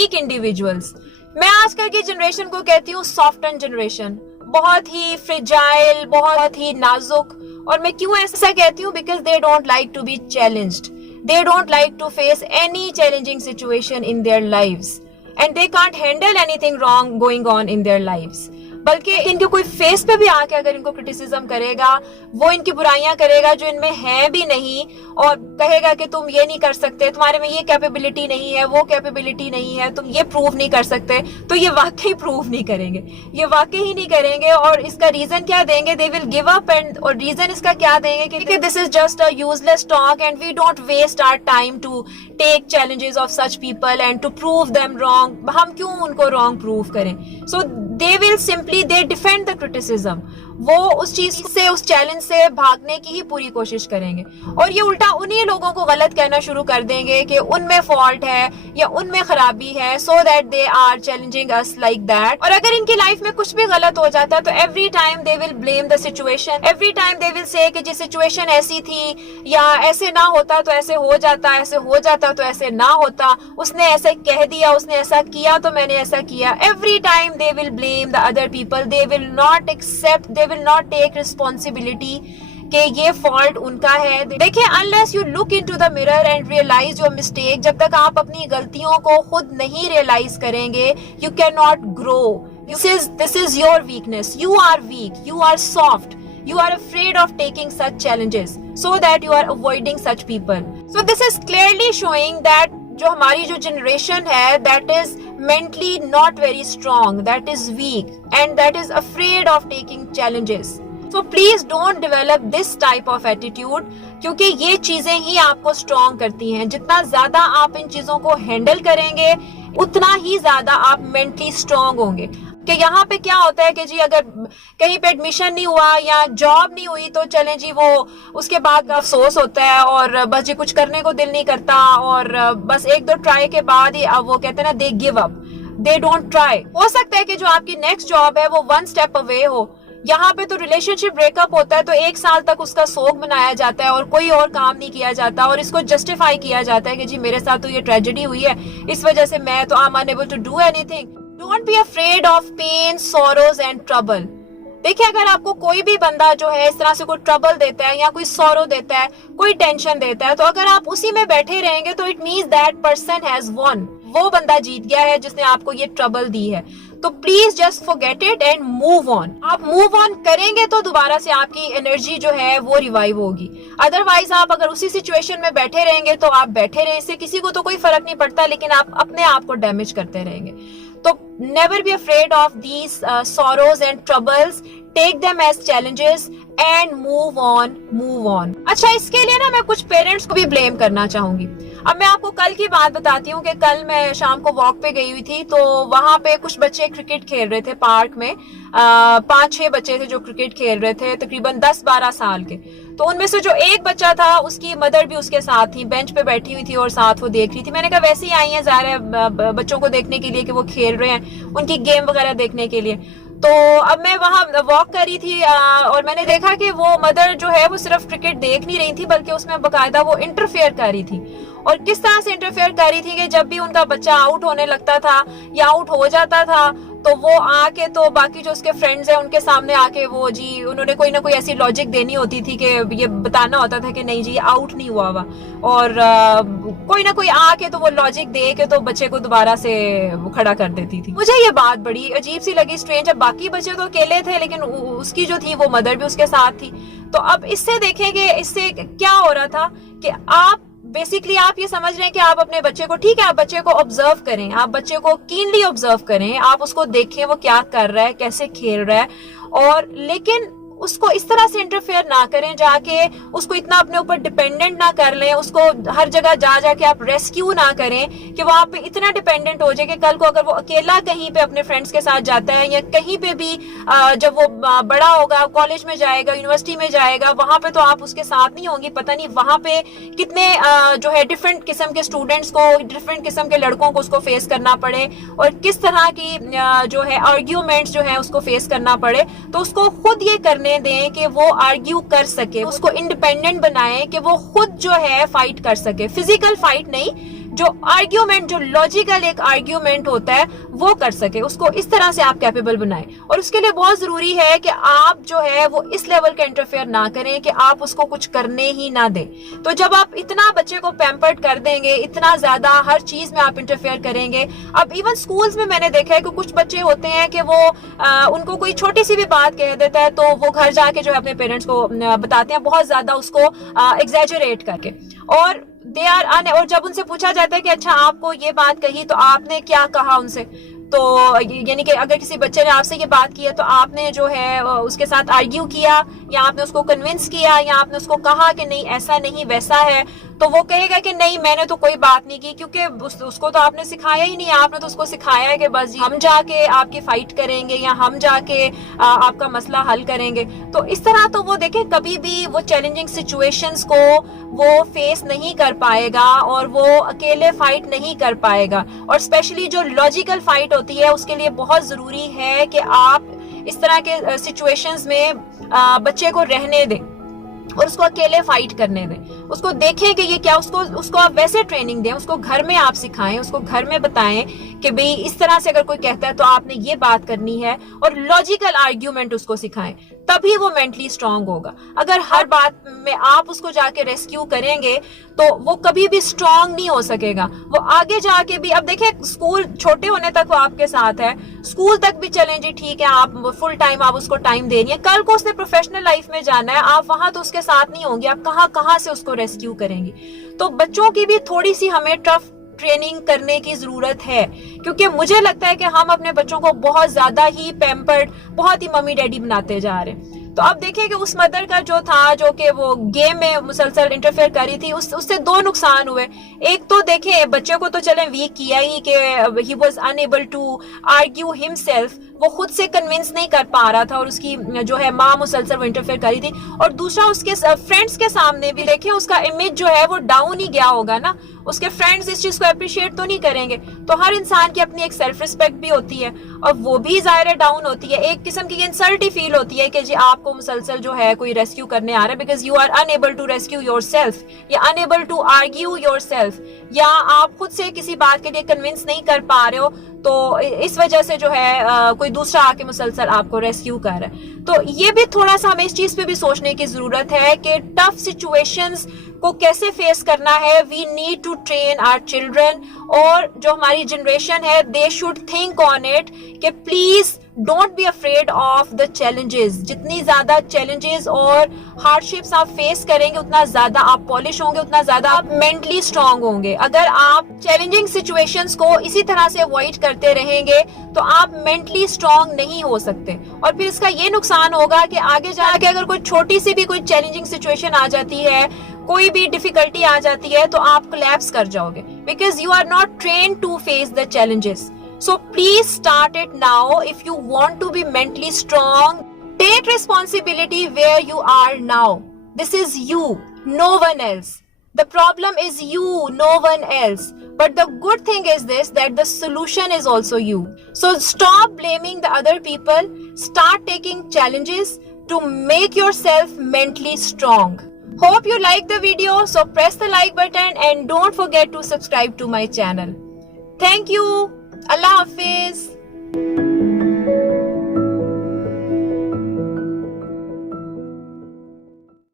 Week individuals. मैं आजकल की जनरेशन को कहती हूँ सॉफ्टन जनरेशन, बहुत ही फ्रिजाइल, बहुत ही नाजुक। और मैं क्यों ऐसा कहती हूँ? Because they don't like to be challenged, they don't like to face any challenging situation in their lives and they can't handle anything wrong going on in their lives. बल्कि इनके कोई फेस पे भी आके अगर इनको क्रिटिसिज्म करेगा, वो इनकी बुराइयां करेगा जो इनमें है भी नहीं, और कहेगा कि तुम ये नहीं कर सकते, तुम्हारे में ये कैपेबिलिटी नहीं है, वो कैपेबिलिटी नहीं है, तुम ये प्रूव नहीं कर सकते, तो ये वाकई प्रूव नहीं करेंगे, ये वाकई ही नहीं करेंगे। और इसका रीजन क्या देंगे? They will give up. And और रीजन इसका क्या देंगे कि this is just a useless talk and we don't waste our time to take challenges of such people and to prove them wrong. हम क्यों उनको रॉन्ग प्रूव करें? So they will simply they defend the criticism. वो उस चीज से, उस challenge से भागने की ही पूरी कोशिश करेंगे और ये उल्टा उन्हीं लोगों को गलत कहना शुरू कर देंगे कि उनमें फॉल्ट है या उनमें खराबी है, so that they are challenging us like that. और अगर इनकी लाइफ में कुछ भी गलत हो जाता है तो every time they will blame the situation, every time they will say कि जी सिचुएशन ऐसी थी, या ऐसे ना होता तो ऐसे हो जाता, ऐसे हो जाता तो ऐसे ना होता, उसने ऐसे कह दिया, उसने ऐसा किया तो मैंने ऐसा किया। Every time they will blame the other people, they will not accept, they will not take responsibility कि ये फॉल्ट उनका है। देखिए, unless you look into the mirror and realise your mistake, जब तक आप अपनी गलतियों को खुद नहीं रियलाइज करेंगे, you can not grow. This is your weakness, you are weak, you are soft, you are afraid of taking such challenges so that you are avoiding such people. So this is clearly showing that जो हमारी जो generation है, that is mentally not very strong, that is weak and that is afraid of taking challenges. So please don't develop this type of attitude, क्योंकि ये चीजें ही आपको strong करती हैं। जितना ज्यादा आप इन चीजों को handle करेंगे, उतना ही ज्यादा आप mentally strong होंगे। कि यहाँ पे क्या होता है कि जी अगर कहीं पे एडमिशन नहीं हुआ या जॉब नहीं हुई तो चलें जी, वो उसके बाद अफसोस होता है और बस जी कुछ करने को दिल नहीं करता, और बस एक दो ट्राई के बाद ही अब वो कहते हैं ना, they give up, they don't try. हो सकता है कि जो आपकी नेक्स्ट जॉब है वो वन स्टेप अवे हो। यहाँ पे तो रिलेशनशिप ब्रेकअप होता है तो 1 साल तक उसका सोग मनाया जाता है और कोई और काम नहीं किया जाता, और इसको जस्टिफाई किया जाता है कि जी मेरे साथ तो ये ट्रेजेडी हुई है, इस वजह से मैं तो I am unable to do anything. Don't be afraid of pain, sorrows and trouble. देखिए, अगर आपको कोई भी बंदा जो है इस तरह से कोई ट्रबल देता है या कोई सॉरो देता है, कोई टेंशन देता है, तो अगर आप उसी में बैठे रहेंगे तो it means that person has won, वो बंदा जीत गया है जिसने आपको ये ट्रबल दी है। तो please just forget it and move on. आप मूव ऑन करेंगे तो दोबारा से आपकी एनर्जी जो है वो रिवाइव होगी। अदरवाइज आप अगर उसी सिचुएशन में बैठे रहेंगे तो आप बैठे रहे, इससे किसी को तो कोई फर्क नहीं पड़ता, लेकिन आप अपने आप को डैमेज करते रहेंगे। तो never be afraid of these sorrows and troubles, take them as challenges and move on. अच्छा, इसके लिए ना मैं कुछ पेरेंट्स को भी ब्लेम करना चाहूंगी। अब मैं आपको कल की बात बताती हूँ कि कल मैं शाम को वॉक पे गई हुई थी, तो वहां पे कुछ बच्चे क्रिकेट खेल रहे थे पार्क में। 5-6 बच्चे थे जो क्रिकेट खेल रहे थे, तकरीबन 10-12 साल के। तो उनमें से जो एक बच्चा था, उसकी मदर भी उसके साथ थी, बेंच पे बैठी हुई थी और साथ वो देख रही थी। मैंने कहा वैसे ही आई है ज़ाहिर है बच्चों को देखने के लिए कि वो खेल रहे हैं, उनकी गेम वगैरह देखने के लिए। तो अब मैं वहां वॉक कर रही थी और मैंने देखा कि वो मदर जो है वो सिर्फ क्रिकेट देख नहीं रही थी, बल्कि उसमें बकायदा वो इंटरफेयर कर रही थी। और किस तरह से इंटरफेयर कर रही थी कि जब भी उनका बच्चा आउट होने लगता था या आउट हो जाता था, तो वो आके तो बाकी जो उसके फ्रेंड्स हैं उनके सामने आके वो जी उन्होंने कोई ना कोई ऐसी लॉजिक देनी होती थी कि ये बताना होता था कि नहीं जी आउट नहीं हुआ हुआ, और कोई ना कोई आके तो वो लॉजिक दे के तो बच्चे को दोबारा से वो खड़ा कर देती थी। मुझे ये बात बड़ी अजीब सी लगी, स्ट्रेंज। अब बाकी बच्चे तो अकेले थे, लेकिन उसकी जो थी वो मदर भी उसके साथ थी। तो अब इससे देखेंगे, इससे क्या हो रहा था कि आप बेसिकली आप ये समझ रहे हैं कि आप अपने बच्चे को, ठीक है आप बच्चे को ऑब्जर्व करें, आप बच्चे को कीनली ऑब्जर्व करें, आप उसको देखें वो क्या कर रहा है, कैसे खेल रहा है, और लेकिन उसको इस तरह से इंटरफेयर ना करें, जाके उसको इतना अपने ऊपर डिपेंडेंट ना कर लें, उसको हर जगह जा जाके आप रेस्क्यू ना करें कि वो आप पे इतना डिपेंडेंट हो जाए कि कल को अगर वो अकेला कहीं पे अपने फ्रेंड्स के साथ जाता है या कहीं पे भी जब वो बड़ा होगा, कॉलेज में जाएगा, यूनिवर्सिटी में जाएगा, वहां पे तो आप उसके साथ नहीं होंगी। पता नहीं वहां पे कितने जो है डिफरेंट किस्म के स्टूडेंट्स को, डिफरेंट किस्म के लड़कों को उसको फेस करना पड़े, और किस तरह की जो है आर्ग्यूमेंट्स जो है उसको फेस करना पड़े। तो उसको खुद ये करने दें कि वो आर्ग्यू कर सके, उसको इंडिपेंडेंट बनाएं कि वो खुद जो है फाइट कर सके, फिजिकल फाइट नहीं, जो आर्ग्यूमेंट, जो लॉजिकल एक आर्ग्यूमेंट होता है वो कर सके, उसको इस तरह से आप कैपेबल बनाएं। और उसके लिए बहुत जरूरी है कि आप जो है वो इस लेवल का इंटरफेयर ना करें कि आप उसको कुछ करने ही ना दें। तो जब आप इतना बच्चे को पैम्पर्ड कर देंगे, इतना ज्यादा हर चीज में आप इंटरफेयर करेंगे, अब इवन स्कूल्स में मैंने देखा है कि कुछ बच्चे होते हैं कि वो उनको कोई छोटी सी भी बात कह देता है तो वो घर जाके जो है अपने पेरेंट्स को बताते हैं बहुत ज्यादा उसको एग्जैजरेट करके, और दे आर और जब उनसे पूछा जाता है कि अच्छा आपको ये बात कही तो आपने क्या कहा उनसे, तो यानी कि अगर किसी बच्चे ने आपसे ये बात की है तो आपने जो है उसके साथ आर्ग्यू किया, या आपने उसको कन्विंस किया, या आपने उसको कहा कि नहीं ऐसा नहीं वैसा है, तो वो कहेगा कि नहीं मैंने तो कोई बात नहीं की, क्योंकि उसको तो आपने सिखाया ही नहीं, आपने तो उसको सिखाया है कि बस हम जाके आपकी फाइट करेंगे या हम जाके आपका मसला हल करेंगे। तो इस तरह तो वो देखें कभी भी वो चैलेंजिंग सिचुएशंस को वो फेस नहीं कर पाएगा और वो अकेले फाइट नहीं कर पाएगा। और स्पेशली जो लॉजिकल फाइट होती है उसके लिए बहुत जरूरी है कि आप इस तरह के सिचुएशंस में बच्चे को रहने दें और उसको अकेले फाइट करने दें, उसको देखें कि ये क्या, उसको आप वैसे ट्रेनिंग दें, उसको घर में आप सिखाएं, उसको घर में बताएं कि भाई इस तरह से अगर कोई कहता है तो आपने ये बात करनी है, और लॉजिकल आर्ग्यूमेंट उसको सिखाएं, तभी वो मेंटली स्ट्रांग होगा। अगर हर बात में आप उसको जाके रेस्क्यू करेंगे तो वो कभी भी स्ट्रांग नहीं हो सकेगा। वो आगे जाके भी, अब देखें स्कूल छोटे होने तक वो आपके साथ है, स्कूल तक भी चलें जी ठीक है, आप फुल टाइम आप उसको टाइम दे रही है, कल को उसने प्रोफेशनल लाइफ में जाना है, आप वहां तो उसके साथ नहीं होंगे, आप कहां से उसको रेस्क्यू करेंगी। तो बच्चों की भी थोड़ी सी हमें टफ ट्रेनिंग करने की जरूरत है, क्योंकि मुझे लगता है कि हम अपने बच्चों को बहुत ज्यादा ही पैम्पर्ड, बहुत ही मम्मी डैडी बनाते जा रहे हैं। तो अब देखिए कि उस मदर का जो था, जो कि वो गेम में मुसलसल इंटरफेयर कर रही थी, उससे दो नुकसान हुए। एक तो देखें बच्चे को तो चले वीक किया ही कि he was unable to argue himself, वो खुद से कन्विंस नहीं कर पा रहा था और उसकी जो है माँ मुसलसल वो इंटरफेयर कर रही थी। और दूसरा उसके फ्रेंड्स के सामने भी देखिए उसका इमेज जो है वो डाउन ही गया होगा ना, उसके फ्रेंड्स इस चीज को अप्रिशिएट तो नहीं करेंगे। तो हर इंसान की अपनी एक सेल्फ रिस्पेक्ट भी होती है और वो भी जाहिर डाउन होती है, एक किस्म की इंसल्ट ही फील होती है कि जी आपको मुसलसल जो है कोई रेस्क्यू करने आ रहा है, because you are unable to rescue yourself या अनएबल टू आर्ग्यू योरसेल्फ, या आप खुद से किसी बात के लिए कन्विंस नहीं कर पा रहे हो, तो इस वजह से जो है कोई दूसरा आके मुसलसल आपको रेस्क्यू कर रहा है। तो ये भी थोड़ा सा हमें इस चीज पे भी सोचने की जरूरत है कि टफ सिचुएशंस को कैसे फेस करना है। We need to train our children, और जो हमारी जनरेशन है they should think on it कि please don't be afraid of the challenges. जितनी ज्यादा चैलेंजेस और हार्डशिप्स आप फेस करेंगे उतना ज्यादा आप पॉलिश होंगे, उतना ज्यादा आप मेंटली स्ट्रांग होंगे। अगर आप चैलेंजिंग सिचुएशंस को इसी तरह से अवॉइड करते रहेंगे तो आप मेंटली स्ट्रांग नहीं हो सकते, और फिर इसका ये नुकसान होगा कि आगे जाके अगर कोई छोटी सी भी कोई चैलेंजिंग सिचुएशन आ जाती है, कोई भी डिफिकल्टी आ जाती है, तो आप कोलैप्स कर जाओगे, because you are not train to face the challenges. So please start it now if you want to be mentally strong. Take responsibility where you are now. This is you, no one else. The problem is you, no one else. But the good thing is this, that the solution is also you. So stop blaming the other people. Start taking challenges to make yourself mentally strong. Hope you like the video. So press the like button and don't forget to subscribe to my channel. Thank you. Allah Hafiz.